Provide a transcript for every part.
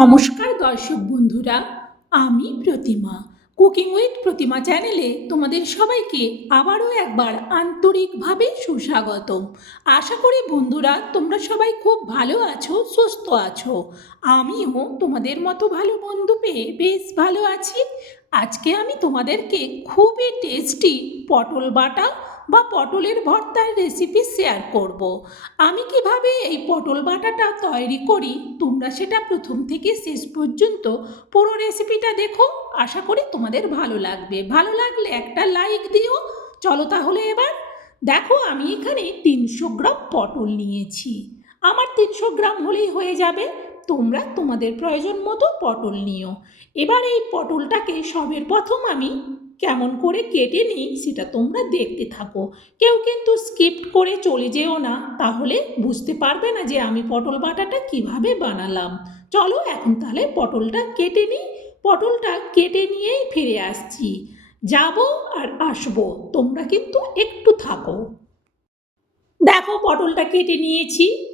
নমস্কার দর্শক বন্ধুরা, আমি প্রতিমা। কুকিং উইথ প্রতিমা চ্যানেলে তোমাদের সবাইকে আবারও একবার আন্তরিকভাবে সুস্বাগতম। আশা করি বন্ধুরা, তোমরা সবাই খুব ভালো আছো, সুস্থ আছো। আমিও তোমাদের মতো ভালো বন্ধু পেয়ে বেশ ভালো আছি। আজকে আমি তোমাদেরকে খুবই টেস্টি পটল বাটা বা পটলের ভর্তার রেসিপি শেয়ার করব। আমি কীভাবে এই পটল বাটাটা তৈরি করি? তোমরা সেটা প্রথম থেকে শেষ পর্যন্ত পুরো রেসিপিটা দেখো। আশা করি তোমাদের ভালো লাগবে। ভালো লাগলে একটা লাইক দিও। চলো তাহলে এবার দেখো আমি এখানে তিনশো গ্রাম পটল নিয়েছি। আমার তিনশো গ্রাম হলেই হয়ে যাবে। তোমরা তোমাদের প্রয়োজন মতো পটল নিও। এবার এই পটলটাকে সবের প্রথম আমি কেমন করে কেটে নিই সেটা তোমরা দেখতে থাকো। কেউ কিন্তু স্কিপ করে চলে যেও না, তাহলে বুঝতে পারবে না যে আমি পটল বাটাটা কীভাবে বানালাম। চলো এখন তাহলে পটলটা কেটে নিই। পটলটা কেটে নিয়েই ফিরে আসছি। যাব আর আসব, তোমরা কিন্তু একটু থাকো। দেখো পটলটা কেটে নিয়েছি।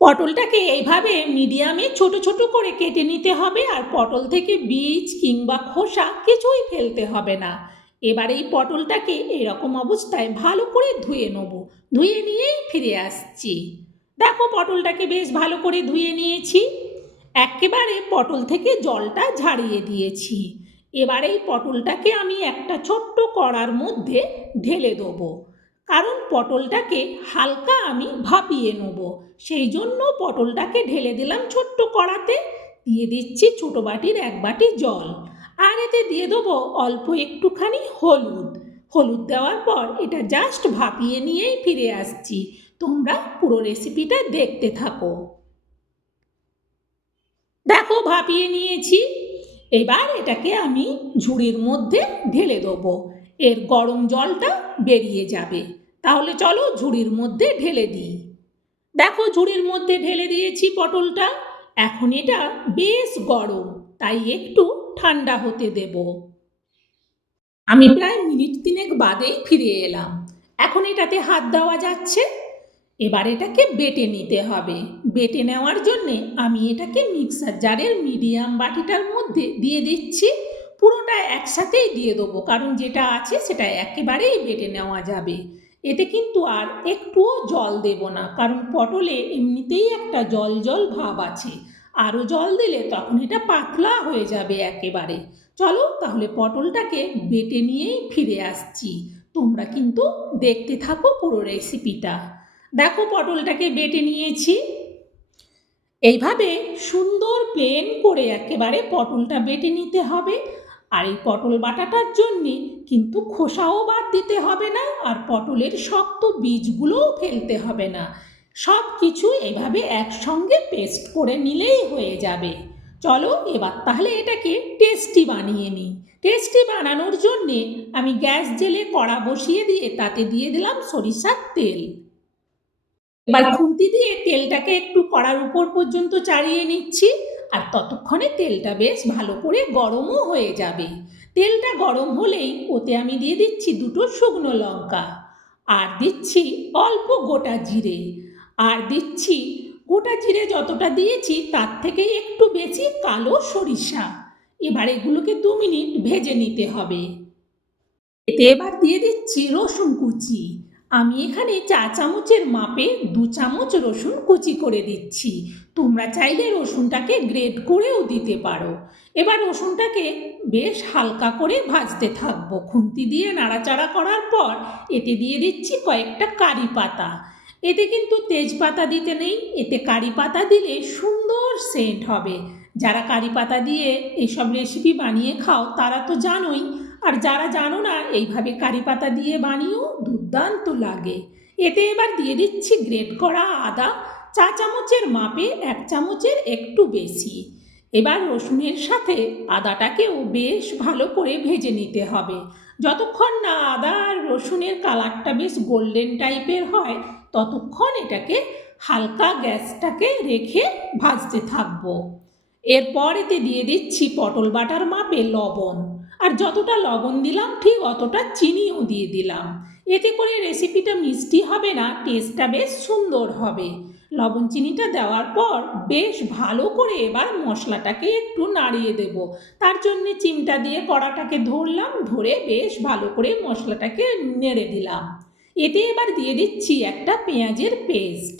পটলটাকে এইভাবে মিডিয়ামে ছোট ছোট করে কেটে নিতে হবে আর পটল থেকে বীজ কিংবা খোসা কিছুই ফেলতে হবে না। এবার এই পটলটাকে এরকম অবস্থায় ভালো করে ধুয়ে নেব। ধুয়ে নিয়েই ফিরে আসছি। দেখো পটলটাকে বেশ ভালো করে ধুয়ে নিয়েছি। একেবারে পটল থেকে জলটা ঝাড়িয়ে দিয়েছি। এবার এই পটলটাকে আমি একটা ছোট্ট কড়ার মধ্যে ঢেলে দেবো। কারণ পটলটাকে হালকা আমি ভাপিয়ে নেব। সেই জন্য পটলটাকে ঢেলে দিলাম ছোট্ট কড়াতে। দিয়ে দিচ্ছি ছোটো বাটির এক বাটি জল। আর এতে দিয়ে দেবো অল্প একটুখানি হলুদ। হলুদ দেওয়ার পর এটা জাস্ট ভাপিয়ে নিয়েই ফিরে আসছি। তোমরা পুরো রেসিপিটা দেখতে থাকো। দেখো, ভাপিয়ে নিয়েছি। এবার এটাকে আমি ঝুড়ির মধ্যে ঢেলে দেবো। এর গরম জলটা বেরিয়ে যাবে। তাহলে চলো ঝুড়ির মধ্যে ঢেলে দিই। দেখো ঝুড়ির মধ্যে ঢেলে দিয়েছি পটলটা। এখন এটা বেশ গরম, তাই একটু ঠান্ডা হতে দেব। আমি প্রায় মিনিট তিনেক বাদেই ফিরে এলাম। এখন এটাতে হাত দেওয়া যাচ্ছে। এবার এটাকে বেটে নিতে হবে। বেটে নেওয়ার জন্যে আমি এটাকে মিক্সার জারের মিডিয়াম বাটিটার মধ্যে দিয়ে দিচ্ছি। পুরোটা একসাথেই দিয়ে দেবো, কারণ যেটা আছে সেটা একেবারেই বেটে নেওয়া যাবে। এতে কিন্তু আর একটুও জল দেব না, কারণ পটলে এমনিতেই একটা জল জল ভাব আছে। আরও জল দিলে তখন এটা পাতলা হয়ে যাবে একেবারে। চলো তাহলে পটলটাকে বেটে নিয়েই ফিরে আসছি। তোমরা কিন্তু দেখতে থাকো পুরো রেসিপিটা। দেখো পটলটাকে বেটে নিয়েছি। এইভাবে সুন্দর প্লেন করে একেবারে পটলটা বেটে নিতে হবে। আর এই পটল বাটাটার জন্যে কিন্তু খোসাও বাদ দিতে হবে না, আর পটলের শক্ত বীজগুলোও ফেলতে হবে না। সব কিছু এভাবে একসঙ্গে পেস্ট করে নিলেই হয়ে যাবে। চলো এবার তাহলে এটাকে টেস্টি বানিয়ে নিই। টেস্টি বানানোর জন্যে আমি গ্যাস জেলে কড়া বসিয়ে দিয়ে, তাতে দিয়ে দিলাম সরিষার তেল। এবার খুন্তি দিয়ে তেলটাকে একটু কড়ার উপর পর্যন্ত চাড়িয়ে নিচ্ছি। আর ততক্ষণে তেলটা বেশ ভালো করে গরমও হয়ে যাবে। তেলটা গরম হলেই ওতে আমি দিয়ে দিচ্ছি দুটো শুকনো লঙ্কা। আর দিচ্ছি অল্প গোটা জিরে। আর দিচ্ছি গোটা জিরে যতটা দিয়েছি তার থেকে একটু বেশি কালো সরিষা। এবার এগুলোকে দু মিনিট ভেজে নিতে হবে। এতে এবার দিয়ে দিচ্ছি রসুন কুচি। আমি এখানে চা চামচের মাপে দু চামচ রসুন কুচি করে দিচ্ছি। তোমরা চাইলে রসুনটাকে গ্রেড করেও দিতে পারো। এবার রসুনটাকে বেশ হালকা করে ভাজতে থাকব। খুন্তি দিয়ে নাড়াচাড়া করার পর এতে দিয়ে দিচ্ছি কয়েকটা কারি পাতা। এতে কিন্তু তেজপাতা দিতে নেই। এতে কারি পাতা দিলে সুন্দর সেন্ট হবে। যারা কারি পাতা দিয়ে এইসব রেসিপি বানিয়ে খাও, তারা তো জানোই। আর যারা জানো না, এইভাবে কারি পাতা দিয়ে বানিয়েও দুর্দান্ত লাগে। এতে এবার দিয়ে দিচ্ছি গ্রেট করা আদা, চা চামচের মাপে এক চামচের একটু বেশি। এবার রসুনের সাথে আদাটাকেও বেশ ভালো করে ভেজে নিতে হবে। যতক্ষণ না আদা আর রসুনের কালারটা বেশ গোল্ডেন টাইপের হয়, ততক্ষণ এটাকে হালকা গ্যাসটাকে রেখে ভাজতে থাকব। এরপর এতে দিয়ে দিচ্ছি পটল বাটার মাপে লবণ। আর যতটা লবণ দিলাম, ঠিক অতটা চিনিও দিয়ে দিলাম। এতে করে রেসিপিটা মিষ্টি হবে না টেস্টটা বেশ সুন্দর হবে। লবণ চিনিটা দেওয়ার পর বেশ ভালো করে এবার মশলাটাকে একটু নাড়িয়ে দেব। তার জন্য চিমটা দিয়ে কড়াটাকে ধরলাম, ধরে বেশ ভালো করে মশলাটাকে নেড়ে দিলাম। এতে এবার দিয়ে দিচ্ছি একটা পেঁয়াজের পেস্ট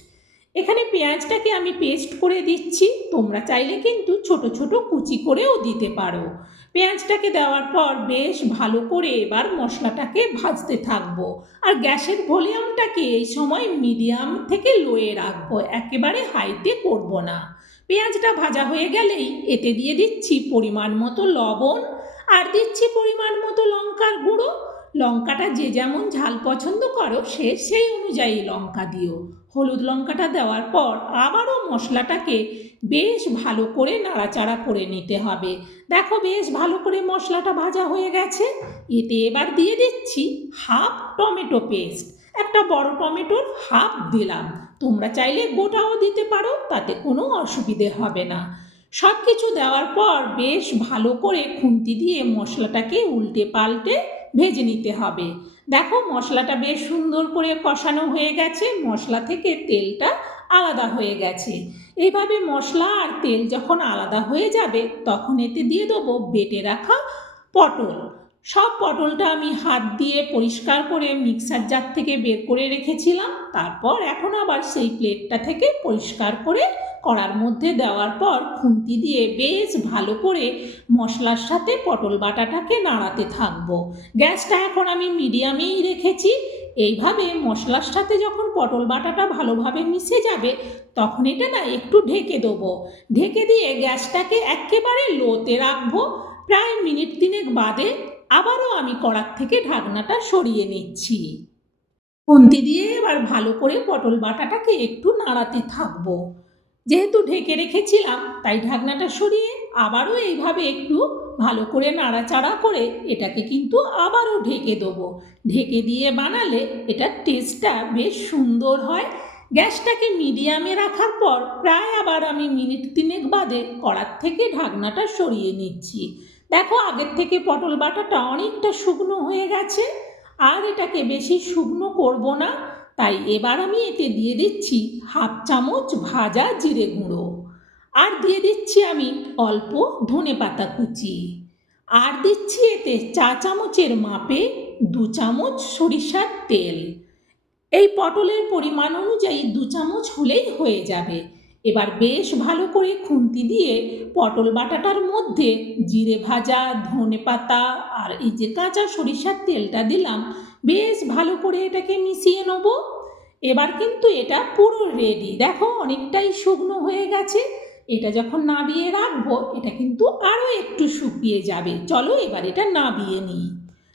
এখানে পেঁয়াজটাকে আমি পেস্ট করে দিচ্ছি। তোমরা চাইলে কিন্তু ছোট ছোট কুচি করেও দিতে পারো। পেঁয়াজটাকে দেওয়ার পর বেশ ভালো করে এবার মশলাটাকে ভাজতে থাকব। আর গ্যাসের ভলিউমটাকে এই সময় মিডিয়াম থেকে লোয়ে রাখব। একেবারে হাইতে করব না। পেঁয়াজটা ভাজা হয়ে গেলেই এতে দিয়ে দিচ্ছি পরিমাণ মতো লবণ। আর দিচ্ছি পরিমাণ মতো লঙ্কার গুঁড়ো। লঙ্কাটা যে যেমন ঝাল পছন্দ করো সে সেই অনুযায়ী লঙ্কা দিও। হলুদ লঙ্কাটা দেওয়ার পর আবারও মশলাটাকে বেশ ভালো করে নাড়াচাড়া করে নিতে হবে। দেখো বেশ ভালো করে মশলাটা ভাজা হয়ে গেছে। এতে এবার দিয়ে দিচ্ছি হাফ টমেটো পেস্ট। একটা বড় টমেটোর হাফ দিলাম। তোমরা চাইলে গোটাও দিতে পারো, তাতে কোনো অসুবিধে হবে না। সব কিছু দেওয়ার পর বেশ ভালো করে খুন্তি দিয়ে মশলাটাকে উল্টে পাল্টে ভেজে নিতে হবে। দেখো, মশলাটা বেশ সুন্দর করে কষানো হয়ে গেছে। মশলা থেকে তেলটা আলাদা হয়ে গেছে। এইভাবে মশলা আর তেল যখন আলাদা হয়ে যাবে, তখন এতে দিয়ে দেবো বেটে রাখা পটল। সব পটলটা আমি হাত দিয়ে পরিষ্কার করে মিক্সার জার থেকে বের করে রেখেছিলাম। তারপর এখন আবার সেই প্লেটটা থেকে পরিষ্কার করে কড়ার মধ্যে দেওয়ার পর খুন্তি দিয়ে বেশ ভালো করে মশলার সাথে পটল বাটাটাকে নাড়াতে থাকব। গ্যাসটা এখন আমি মিডিয়ামেই রেখেছি। এইভাবে মশলার সাথে যখন পটল বাটাটা ভালোভাবে মিশে যাবে, তখন এটা না একটু ঢেকে দেবো। ঢেকে দিয়ে গ্যাসটাকে একেবারে লোতে রাখব। প্রায় মিনিট তিনেক বাদে আবারও আমি কড়ার থেকে ঢাকনাটা সরিয়ে নিচ্ছি। খুন্তি দিয়ে এবার ভালো করে পটল বাটাটাকে একটু নাড়াতে থাকব। যেহেতু ঢেকে রেখেছিলাম, তাই ঢাকনাটা সরিয়ে আবারও এইভাবে একটু ভালো করে নাড়াচাড়া করে এটাকে কিন্তু আবারও ঢেকে দেবো। ঢেকে দিয়ে বানালে এটার টেস্টটা বেশ সুন্দর হয়। গ্যাসটাকে মিডিয়ামে রাখার পর প্রায় আবার আমি মিনিট তিনেক বাদে কড়ার থেকে ঢাকনাটা সরিয়ে নিচ্ছি। দেখো আগের থেকে পটল বাটাটা অনেকটা শুকনো হয়ে গেছে। আর এটাকে বেশি শুকনো করব না। তাই এবার আমি এতে দিয়ে দিচ্ছি হাফ চামচ ভাজা জিরে গুঁড়ো। আর দিয়ে দিচ্ছি আমি অল্প ধনে পাতা কুচি। আর দিচ্ছি এতে চা চামচের মাপে দু চামচ সরিষার তেল। এই পটলের পরিমাণ অনুযায়ী দু চামচ হলেই হয়ে যাবে। এবার বেশ ভালো করে খুন্তি দিয়ে পটল বাটাটার মধ্যে জিরে ভাজা, ধনে পাতা আর এই যে কাঁচা সরিষার তেলটা দিলাম, বেশ ভালো করে এটাকে মিশিয়ে নেব। এবার কিন্তু এটা পুরো রেডি দেখো অনেকটাই শুকনো হয়ে গেছে। এটা যখন নাবিয়ে রাখব, এটা কিন্তু আরও একটু শুকিয়ে যাবে। চলো এবার এটা নাবিয়ে নিই।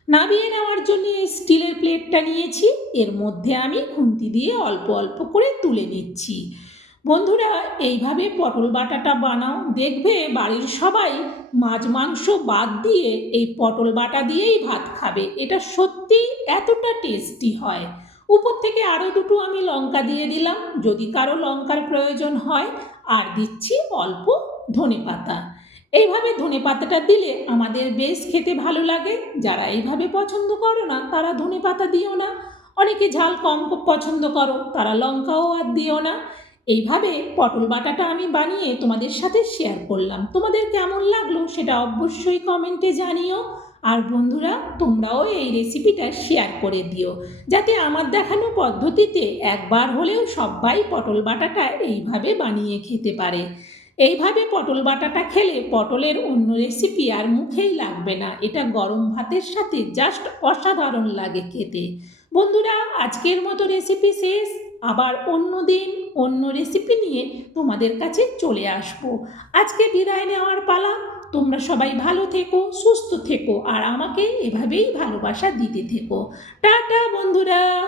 নাবিয়ে নেওয়ার জন্য এই স্টিলের প্লেটটা নিয়েছি। এর মধ্যে আমি খুন্তি দিয়ে অল্প অল্প করে তুলে নিচ্ছি। বন্ধুরা, এইভাবে পটল বাটাটা বানাও। দেখবে বাড়ির সবাই মাছ, মাংস বাদ দিয়ে এই পটল বাটা দিয়েই ভাত খাবে। এটা সত্যিই এতটা টেস্টি হয়। উপর থেকে আরও দুটো আমি লঙ্কা দিয়ে দিলাম। যদি কারও লঙ্কার প্রয়োজন হয়, আর দিচ্ছি অল্প ধনে পাতা। এইভাবে ধনে পাতাটা দিলে আমাদের বেশ খেতে ভালো লাগে। যারা এইভাবে পছন্দ করো না, তারা ধনে পাতা দিও না। অনেকে ঝাল কম পছন্দ করো, তারা লঙ্কাও আর দিও না। এইভাবে পটল বাটাটা আমি বানিয়ে তোমাদের সাথে শেয়ার করলাম। তোমাদের কেমন লাগল সেটা অবশ্যই কমেন্টে জানিও। আর বন্ধুরা, তোমরাও এই রেসিপিটা শেয়ার করে দিও। যাতে আমার দেখানো পদ্ধতিতে একবার হলেও সবাই পটল বাটাটা এইভাবে বানিয়ে খেতে পারে। এইভাবে পটল বাটাটা খেলে পটলের অন্য রেসিপি আর মুখেই লাগবে না। এটা গরম ভাতের সাথে জাস্ট অসাধারণ লাগে খেতে। বন্ধুরা, আজকের মতো রেসিপি শেষ। আবার অন্য দিন অন্য রেসিপি নিয়ে তোমাদের কাছে চলে আসব। আজকে বিদায় নেওয়ার পালা। তোমরা সবাই ভালো থেকো, সুস্থ থেকো, আর আমাকে এভাবেই ভালোবাসা দিতে থেকো। টাটা, বন্ধুরা!